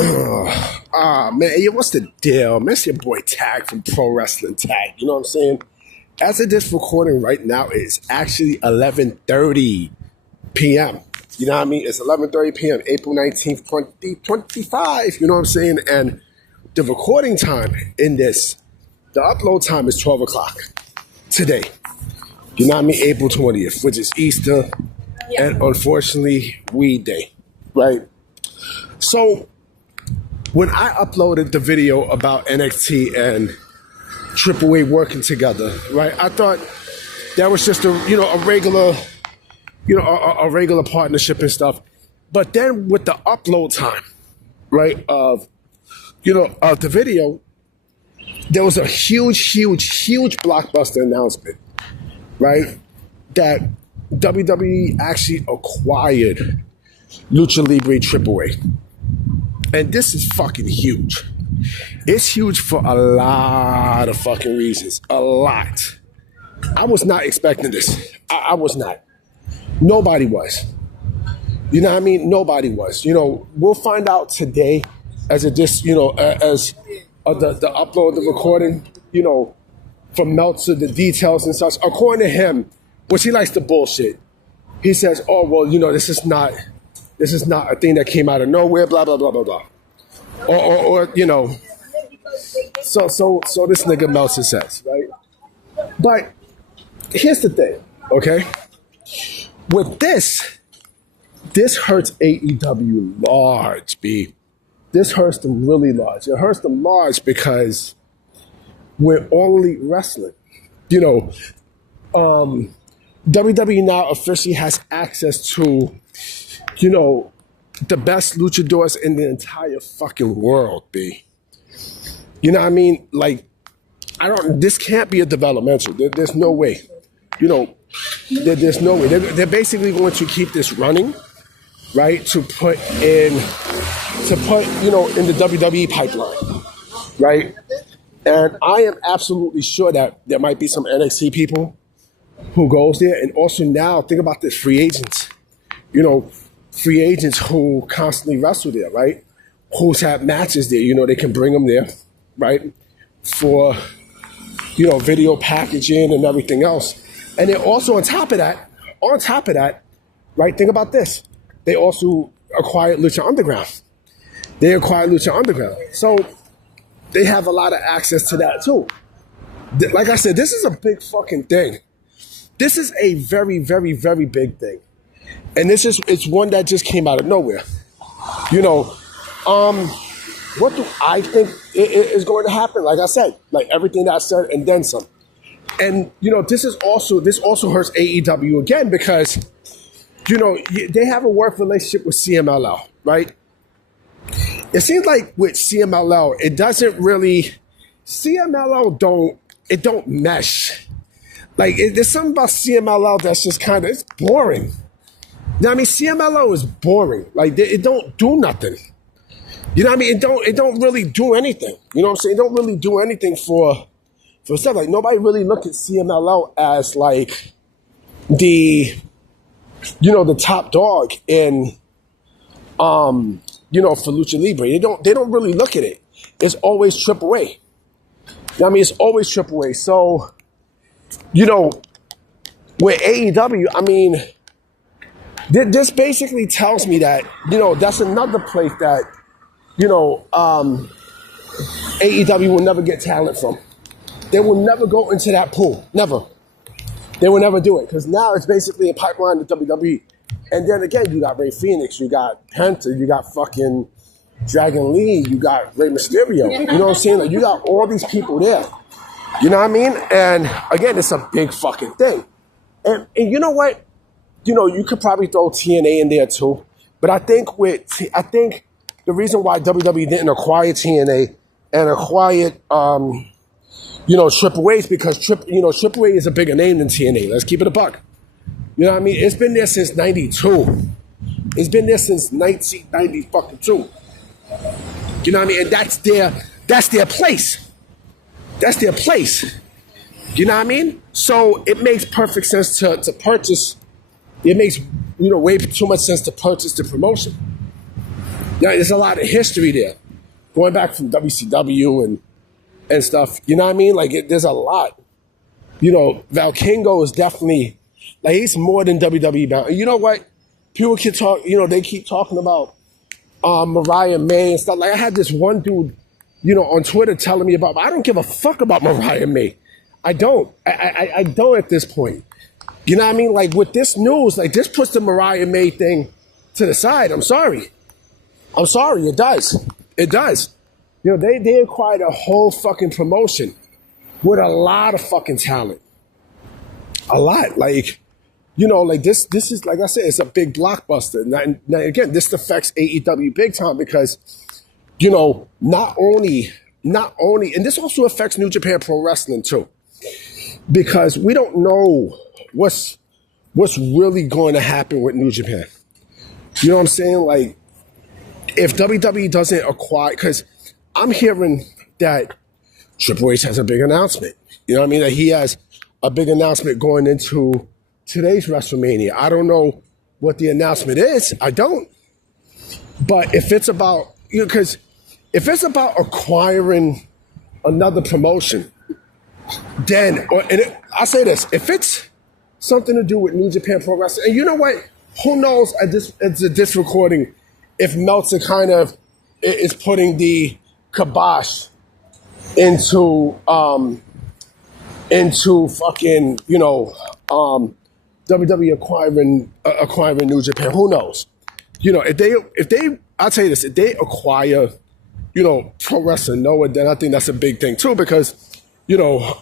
Man, yo, what's the deal? Man, it's your boy Tag from Pro Wrestling Tag. You know what I'm saying? As of this recording right now, it's actually 11:30 p.m. You know what I mean? It's 11:30 p.m., April 19th, 2025. You know what I'm saying? And the recording time in this, the upload time is 12 o'clock today. You know what I mean? April 20th, which is Easter, and unfortunately, Weed Day, right? So, when I uploaded the video about NXT and AAA working together, right? I thought that was just a regular, a regular partnership and stuff. But then with the upload time, right, of the video, there was a huge blockbuster announcement, right? That WWE actually acquired Lucha Libre AAA. And this is fucking huge. It's huge for a lot of fucking reasons. A lot. I was not expecting this. I was not. Nobody was. You know what I mean? Nobody was. We'll find out today as the upload, the recording, from Meltzer, the details and such. According to him, which he likes to bullshit, he says, oh, well, this is not a thing that came out of nowhere, blah, blah, blah, blah, blah. Or So this nigga Meltzer says, right? But here's the thing, okay? With this hurts AEW large, B. This hurts them really large. It hurts them large because we're All Elite Wrestling. WWE now officially has access to, the best luchadors in the entire fucking world, B. You know what I mean? Like, this can't be a developmental. There's no way. There's no way. They're basically going to keep this running, right? To put in the WWE pipeline, right? And I am absolutely sure that there might be some NXT people who goes there. And also now, think about this, free agents. Free agents who constantly wrestle there, right? Who's had matches there. They can bring them there, right? For, video packaging and everything else. And then also on top of that, right, think about this. They also acquired Lucha Underground. So they have a lot of access to that too. Like I said, this is a big fucking thing. This is a very, very, very big thing. And it's one that just came out of nowhere. What do I think is going to happen? Like I said, like everything that I said and then some. And, this also hurts AEW again because, they have a work relationship with CMLL, right? It seems like with CMLL, it doesn't really, CMLL don't mesh. Like, there's something about CMLL that's just it's boring. You know what I mean? CMLL is boring. Like, it don't do nothing. You know what I mean? It don't really do anything. You know what I'm saying? It don't really do anything for stuff. Like, nobody really look at CMLL as like the top dog in for Lucha Libre. They don't really look at it. It's always AAA. You know what I mean? It's always AAA. So, with AEW, I mean, this basically tells me that, that's another place that, AEW will never get talent from. They will never go into that pool. Never. They will never do it. Because now it's basically a pipeline to WWE. And then again, you got Rey Fenix, you got Penta, you got fucking Dragon Lee, you got Rey Mysterio. You know what I'm saying? Like, you got all these people there. You know what I mean? And again, it's a big fucking thing. And you know what? You could probably throw TNA in there too. But I think the reason why WWE didn't acquire TNA and acquired AAA is because AAA is a bigger name than TNA. Let's keep it a buck. You know what I mean? It's been there since '92. It's been there since 1992. You know what I mean? And that's their place. That's their place. You know what I mean? So it makes perfect sense to purchase. It makes way too much sense to purchase the promotion. Yeah, there's a lot of history there, going back from WCW and stuff. You know what I mean? Like there's a lot. You know, Valkingo is definitely like he's more than WWE bound. And you know what? People keep talk. You know, they keep talking about Mariah May and stuff. Like I had this one dude, you know, on Twitter telling me about. I don't give a fuck about Mariah May. I don't. I don't at this point. You know what I mean? Like with this news, like this puts the Mariah May thing to the side. I'm sorry. It does. It does. You know, they acquired a whole fucking promotion with a lot of fucking talent. A lot. Like, you know, like this is, like I said, it's a big blockbuster. Now again, this affects AEW big time because, you know, not only, and this also affects New Japan Pro Wrestling too, because we don't know what's really going to happen with New Japan. You know what I'm saying? Like, if WWE doesn't acquire, because I'm hearing that Triple H has a big announcement. You know what I mean? That he has a big announcement going into today's WrestleMania. I don't know what the announcement is. I don't. But if it's about, you know, because if it's about acquiring another promotion, then, I'll say this, if it's something to do with New Japan Pro Wrestling, and you know what? Who knows at this recording if Meltzer kind of is putting the kibosh into fucking, you know, WWE acquiring New Japan. Who knows? You know, if they, I'll tell you this, if they acquire, you know, Pro Wrestling Noah, then I think that's a big thing too, because, you know,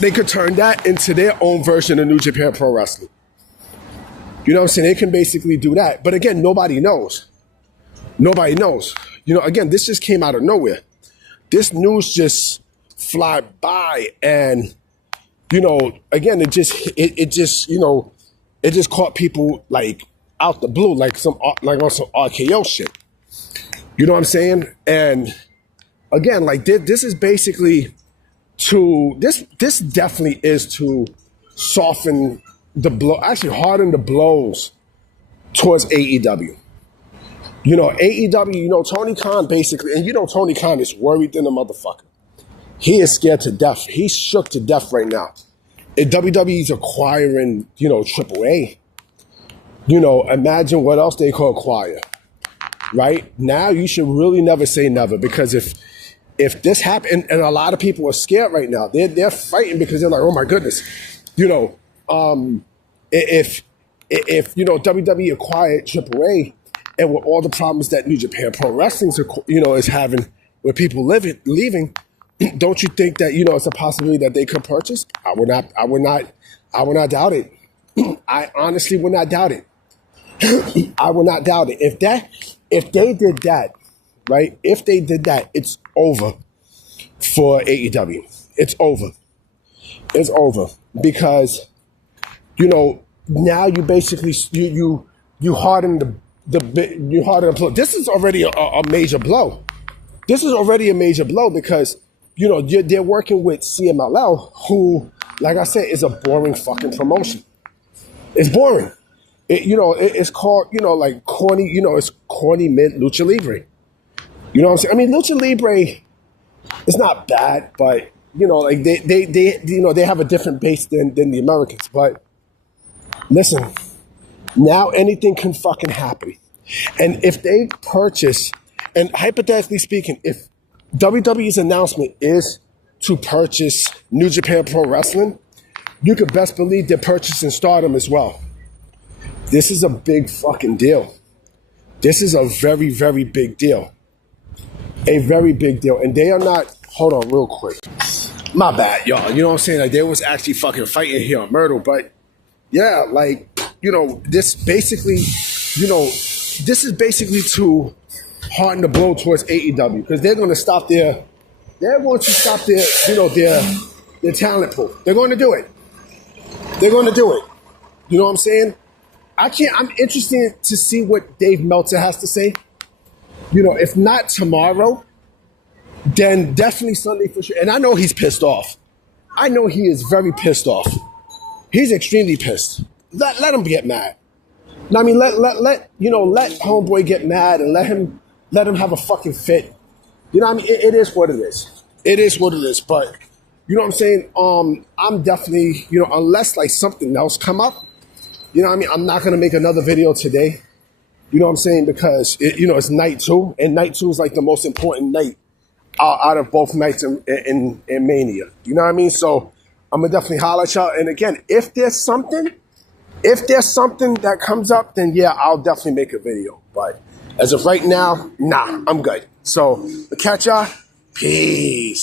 they could turn that into their own version of New Japan Pro Wrestling. You know what I'm saying? They can basically do that. But again, nobody knows. Nobody knows. You know, again, this just came out of nowhere. This news just fly by, and, you know, again, it just, you know, it just caught people like out the blue, like on some RKO shit. You know what I'm saying? And again, like this is basically this definitely is to soften the blow, actually harden the blows towards AEW. You know, AEW, you know, Tony Khan basically, and you know Tony Khan is worried than a motherfucker. He is scared to death. He's shook to death right now. If WWE's acquiring, you know, AAA, you know, imagine what else they could acquire. Right? Now you should really never say never, because if this happened, and a lot of people are scared right now, they're fighting because they're like, oh my goodness, you know, if you know WWE acquired AAA, and with all the problems that New Japan Pro Wrestling, you know, is having with people leaving, don't you think that, you know, it's a possibility that they could purchase? I would not doubt it. I honestly would not doubt it. I would not doubt it. If they did that, right? If they did that, it's over for AEW. It's over. It's over because, you know, now you basically you harden you harden the blow. This is already a major blow. This is already a major blow because, you know, they're working with CMLL, who, like I said, is a boring fucking promotion. It's boring. It's called, you know, like corny, you know, it's corny mid Lucha Libre. You know what I'm saying? I mean, Lucha Libre is not bad, but, you know, like they you know, they have a different base than the Americans. But listen, now anything can fucking happen. And if they purchase, and hypothetically speaking, if WWE's announcement is to purchase New Japan Pro Wrestling, you could best believe they're purchasing Stardom as well. This is a big fucking deal. This is a very, very big deal. A very big deal. And they are not, hold on real quick. My bad, y'all. You know what I'm saying? Like, they was actually fucking fighting here on Myrtle. But, yeah, like, you know, this basically, you know, this is basically to harden the blow towards AEW. Because they're going to stop you know, their talent pool. They're going to do it. They're going to do it. You know what I'm saying? I'm interested to see what Dave Meltzer has to say. You know, if not tomorrow, then definitely Sunday for sure. And I know he's pissed off. I know he is very pissed off. He's extremely pissed. Let him get mad. I mean, let homeboy get mad and let him have a fucking fit. You know what I mean? It is what it is. It is what it is. But you know what I'm saying? I'm definitely, unless like something else come up, you know what I mean? I'm not gonna make another video today. You know what I'm saying? Because it's night two, and night two is like the most important night out of both nights in Mania. You know what I mean? So I'm gonna definitely holler at y'all. And again, if there's something that comes up, then yeah, I'll definitely make a video. But as of right now, nah, I'm good. So, catch y'all. Peace.